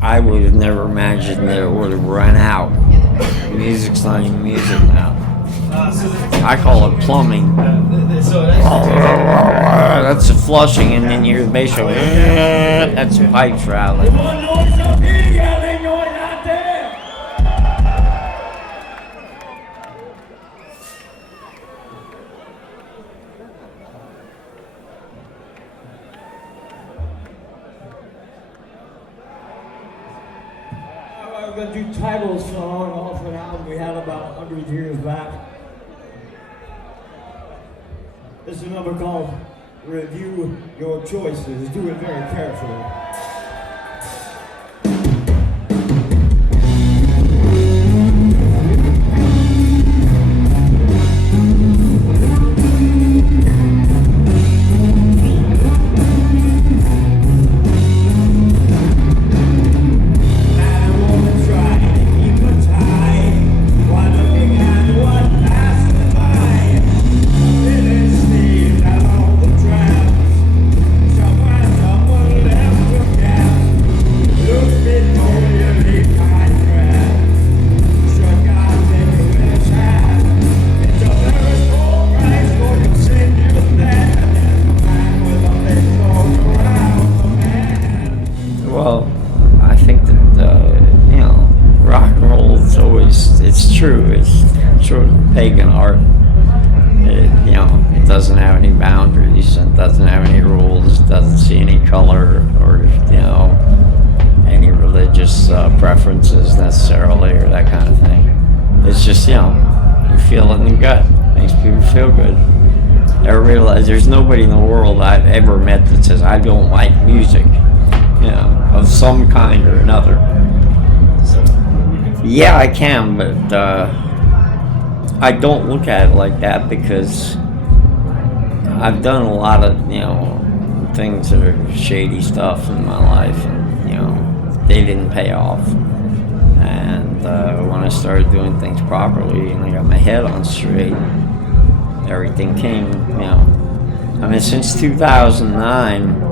I would have never imagined that it would have run out. Music's not even music now. I call it plumbing. That's the flushing, and then you're basically that's pipes rattling. We're going to do title song off an album we had about 100 years back. This is a number called Review Your Choices. Do it very carefully. Well, I think that, rock and roll is always, it's true, it's sort of pagan art. It doesn't have any boundaries, and doesn't have any rules, doesn't see any color or, any religious preferences necessarily or that kind of thing. It's just, you feel it in your gut, makes people feel good. I realize there's nobody in the world I've ever met that says, I don't like music. Of some kind or another. So, yeah, I can, but I don't look at it like that because I've done a lot of, things that are shady stuff in my life, and, they didn't pay off. And when I started doing things properly and I got my head on straight, everything came, since 2009,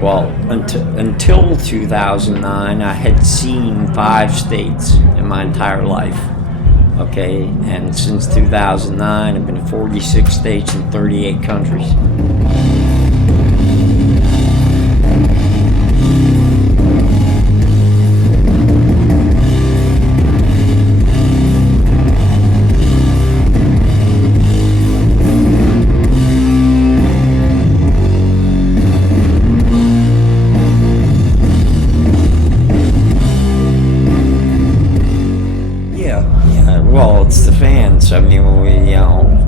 well, until 2009, I had seen 5 states in my entire life, okay? And since 2009, I've been to 46 states and 38 countries. Well, it's the fans. I mean, when we,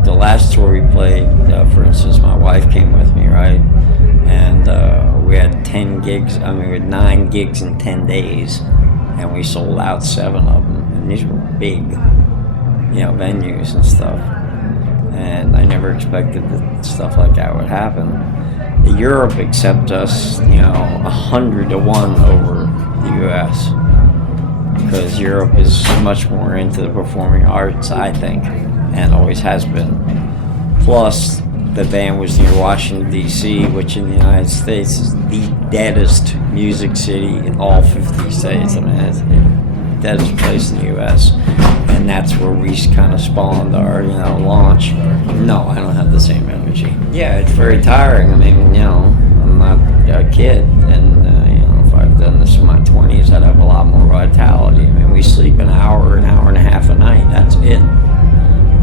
the last tour we played, for instance, my wife came with me, right? And we had 10 gigs. We had 9 gigs in 10 days, and we sold out 7 of them. And these were big, venues and stuff. And I never expected that stuff like that would happen. Europe accepts us, 100 to 1 over the U.S. because Europe is much more into the performing arts, I think, and always has been. Plus, the band was near Washington, D.C., which in the United States is the deadest music city in all 50 states. It's the deadest place in the U.S., and that's where we kind of spawned our, launch. No, I don't have the same energy. Yeah, it's very tiring. I'm not a kid, and if I've done this in my 20s, I'd have a lot more vitality. We sleep an hour and a half a night. That's it.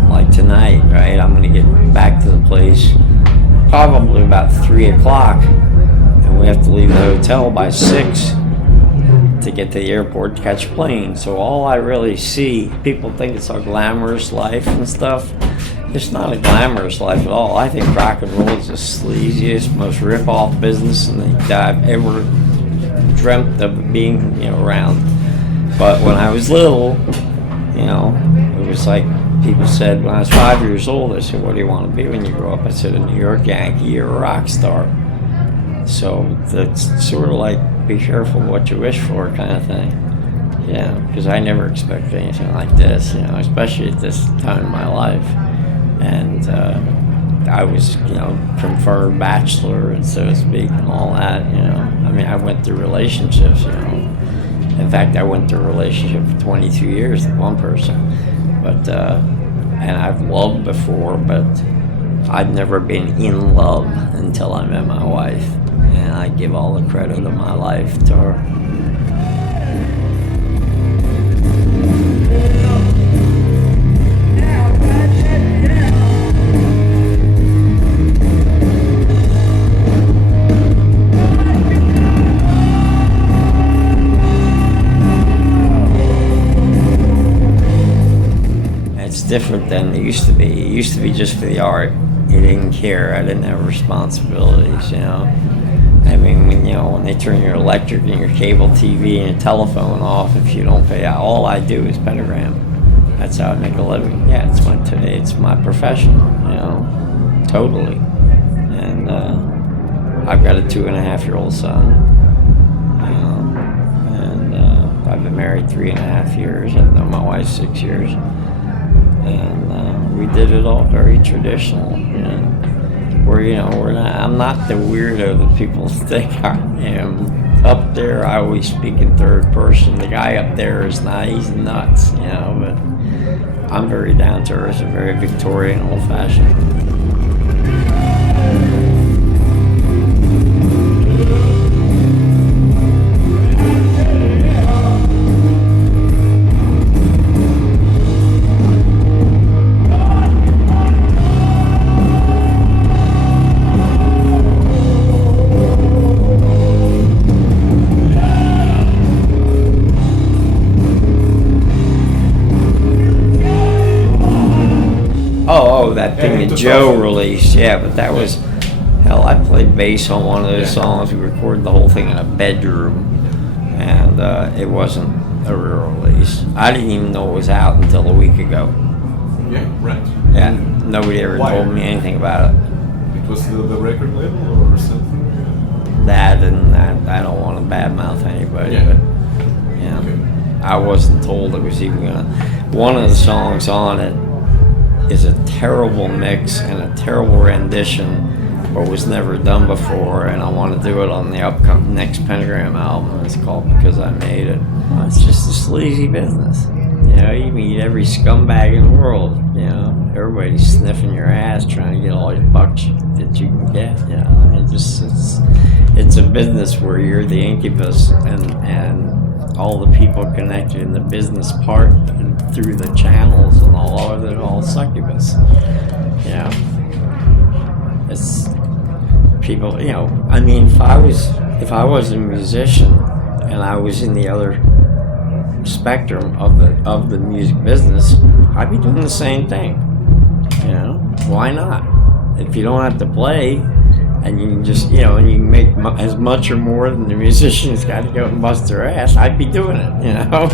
Like tonight, right? I'm going to get back to the place probably about 3 o'clock, and we have to leave the hotel by 6 to get to the airport to catch a plane. So all I really see, people think it's a glamorous life and stuff. It's not a glamorous life at all. I think rock and roll is the sleaziest, most rip-off business that I've ever dreamt of being, around. But when I was little, it was like people said when I was 5 years old, they said, what do you want to be when you grow up? I said, a New York Yankee or a rock star. So that's sort of like, be careful what you wish for kind of thing. Yeah, because I never expected anything like this, especially at this time in my life. And I was, confirmed bachelor, and so to speak, and all that, I went through relationships, In fact, I went through a relationship for 22 years with one person, but and I've loved before, but I'd never been in love until I met my wife, and I give all the credit of my life to her. It's different than it used to be. It used to be just for the art. You didn't care. I didn't have responsibilities, you know. I mean, when they turn your electric and your cable TV and your telephone off, if you don't pay, all I do is Pentagram. That's how I make a living. Yeah, it's my profession, you know, totally. And I've got a 2.5-year-old son, and I've been married 3.5 years. I've known my wife 6 years. And we did it all very traditional, you know. I'm not the weirdo that people think I am. Up there, I always speak in third person. The guy up there is not, he's nuts, you know, but I'm very down to earth and very Victorian, old fashioned. Oh, that thing that Joe released, yeah, but that was, hell, I played bass on one of those songs. We recorded the whole thing in a bedroom, and it wasn't a real release. I didn't even know it was out until a week ago. Yeah, right. Yeah, nobody ever told me anything about it. It was the record label or something? That, and I don't want to badmouth anybody, but, you know, Okay. I wasn't told it was even gonna. One of the songs on it is a terrible mix and a terrible rendition, but was never done before, and I want to do it on the upcoming next Pentagram album. It's called Because I Made It. Well, it's just a sleazy business. You know, you meet every scumbag in the world, you know. Everybody's sniffing your ass trying to get all your bucks that you can get, you know. It's a business where you're the incubus and all the people connected in the business part and through the channels and all of it, all succubus. You know, it's people. You know, I mean, if I was a musician and I was in the other spectrum of the music business, I'd be doing the same thing. You know, why not? If you don't have to play, and you can just, you know, and you can make as much or more than the musician's got to go and bust their ass, I'd be doing it, you know.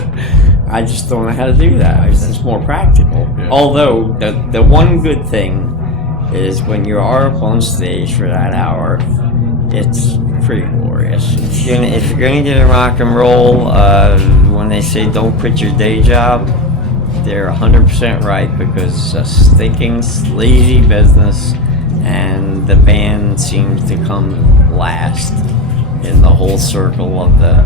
I just don't know how to do that. It's more practical. Yeah. Although, the one good thing is when you are up on stage for that hour, it's pretty glorious. If you're gonna get a rock and roll, when they say don't quit your day job, they're 100% right, because it's a stinking, sleazy business. And the band seems to come last in the whole circle of the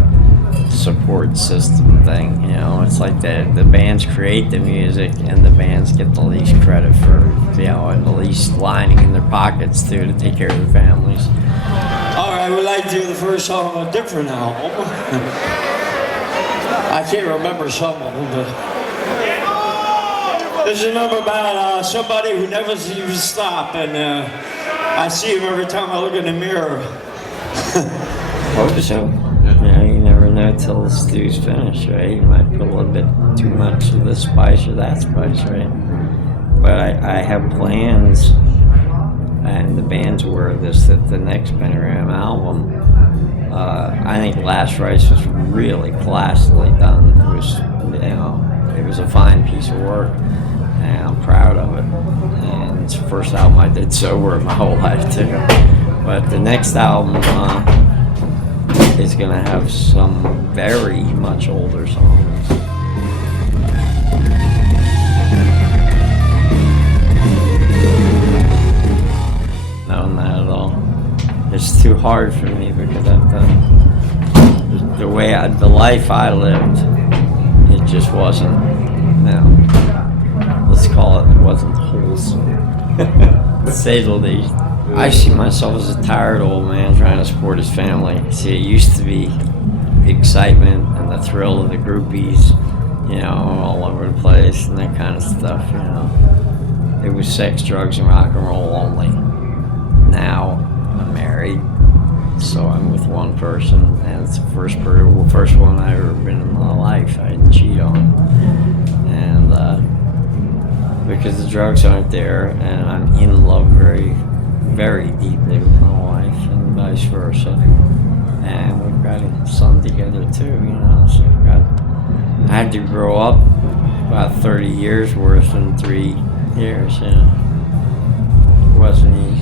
support system thing. You know, it's like the bands create the music, and the bands get the least credit for, you know, and the least lining in their pockets too to take care of their families. All right, we'd like to do the first song on a different album. I can't remember some of them, but this is a number about somebody who never seems to stop, and I see him every time I look in the mirror. Hope so. You know, you never know till the stew's finished, right? You might put a little bit too much of this spice or that spice, right? But I have plans, and the band's aware of this, that the next Pentagram album, I think Last Rites was really classically done. It was, you know, it was a fine piece of work, and I'm proud of it. And it's the first album I did sober in my whole life too. But the next album is gonna have some very much older songs. No, not at all. It's too hard for me because I've done the life I lived, it just wasn't, let's call it wasn't wholesome, to say the least. I see myself as a tired old man trying to support his family. See, it used to be the excitement and the thrill of the groupies, all over the place and that kind of stuff, It was sex, drugs, and rock and roll only. Now, I'm married, so I'm with one person, and it's the first one I've ever been in my life I didn't cheat on. And because the drugs aren't there, and I'm in love very, very deeply with my wife, and vice versa. And we've got a son together too, so I had to grow up about 30 years worth in 3 years, It wasn't easy.